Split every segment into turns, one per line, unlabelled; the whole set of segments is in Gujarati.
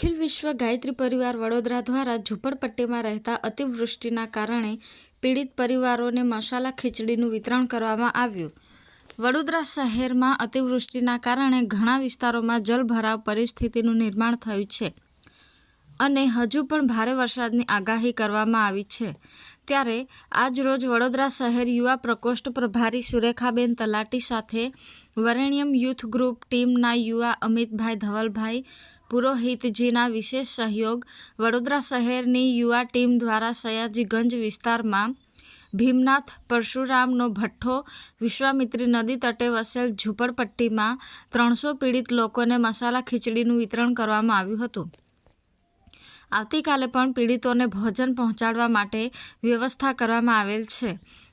વિશ્વ ગાયત્રી પરિવાર વડોદરા દ્વારા ઝૂંપડપટ્ટીમાં રહેતા અતિવૃષ્ટિના કારણે પીડિત પરિવારોને મસાલા ખીચડીનું વિતરણ કરવામાં આવ્યું. વડોદરા શહેરમાં અતિવૃષ્ટિના કારણે ઘણા વિસ્તારોમાં જલભરાવ પરિસ્થિતિનું નિર્માણ થયું છે અને હજુ પણ ભારે વરસાદની આગાહી કરવામાં આવી છે. ત્યારે આજ રોજ વડોદરા શહેર યુવા પ્રકોષ્ઠ પ્રભારી સુરેખાબેન તલાટી સાથે વરેણ્યમ યુથ ગ્રુપ ટીમના યુવા અમિતભાઈ ધવલભાઈ પુરોહિતજીના વિશેષ સહયોગ વડોદરા શહેરની યુવા ટીમ દ્વારા સયાજીગંજ વિસ્તારમાં ભીમનાથ પરશુરામનો ભઠ્ઠો, વિશ્વામિત્રી નદી તટે વસેલ ઝૂંપડપટ્ટીમાં ત્રણસો પીડિત લોકોને મસાલા ખીચડીનું વિતરણ કરવામાં આવ્યું હતું. આવતીકાલે પણ પીડિતોને ભોજન પહોંચાડવા માટે વ્યવસ્થા કરવામાં આવેલ છે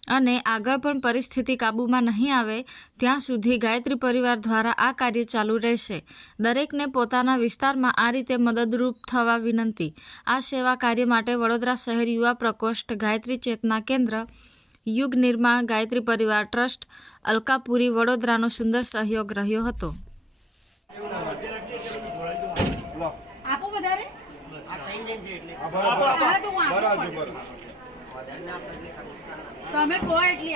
અને આગળ પણ પરિસ્થિતિ કાબૂમાં નહીં આવે, ત્યાં સુધી ગાયત્રી પરિવાર દ્વારા આ કાર્ય ચાલુ રહેશે. દરેકને પોતાના વિસ્તારમાં આ રીતે મદદરૂપ થવા વિનંતી. આ સેવા કાર્ય માટે વડોદરા શહેર યુવા પ્રકોષ્ઠ ગાયત્રી ચેતના કેન્દ્ર, યુગ નિર્માણ ગાયત્રી પરિવાર ટ્રસ્ટ, અલકાપુરી વડોદરાનો સુંદર સહયોગ રહ્યો હતો.
તમે કહો એટલી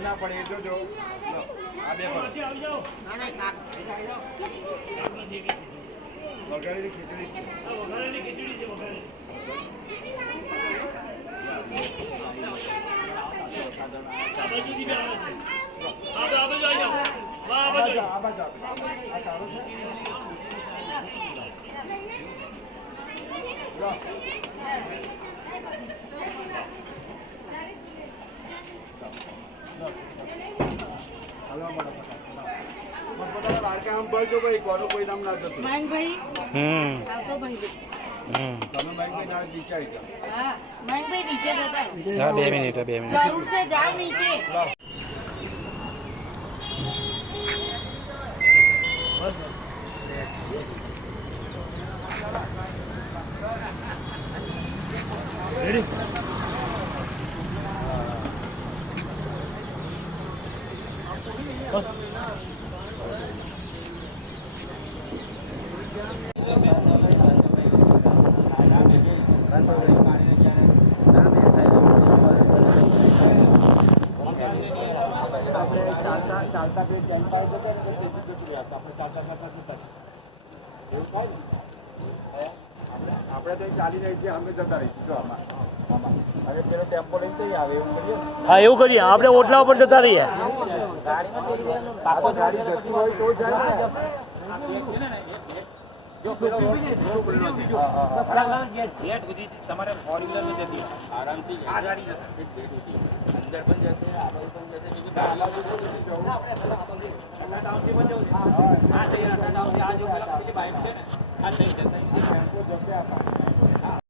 ના પડે એ જોજો આ બે વઘારેલી ખીચડી. આ બાજુ આ બાજુ આપે. આ બાજુ મળો, ફટાફટ. પણ પોતાના વાડકા સંભાળજો ભાઈ કોનું કોઈ નામ ના જતું
મયંકભાઈ
હમ
આવતો ભાઈ.
બે મિનિટ બે મિનિટ
જરૂર છે જાઓ નીચે
ચાલતા આપણે ચાલતા ચાલતા જતા. એવું થાય આપણે તો ચાલી રહી છીએ અમે જતા રહીશું જો આમાં
હા, એવું કરીએ આપણે ઓટલા ઉપર જતા રહીએ
ગાડી જતી હોય તો જાય. ને.
તમારે ફોર વ્હીલરની જતી આરામથી આ ગાડી જશે ગેટ અંદર પણ જશે આ બાજુ પણ જશે. બીજું. ટાઉનથી પણ જવું ટાઉનથી આ જો પેલા બાઇક છે ને આ થઈ જશે.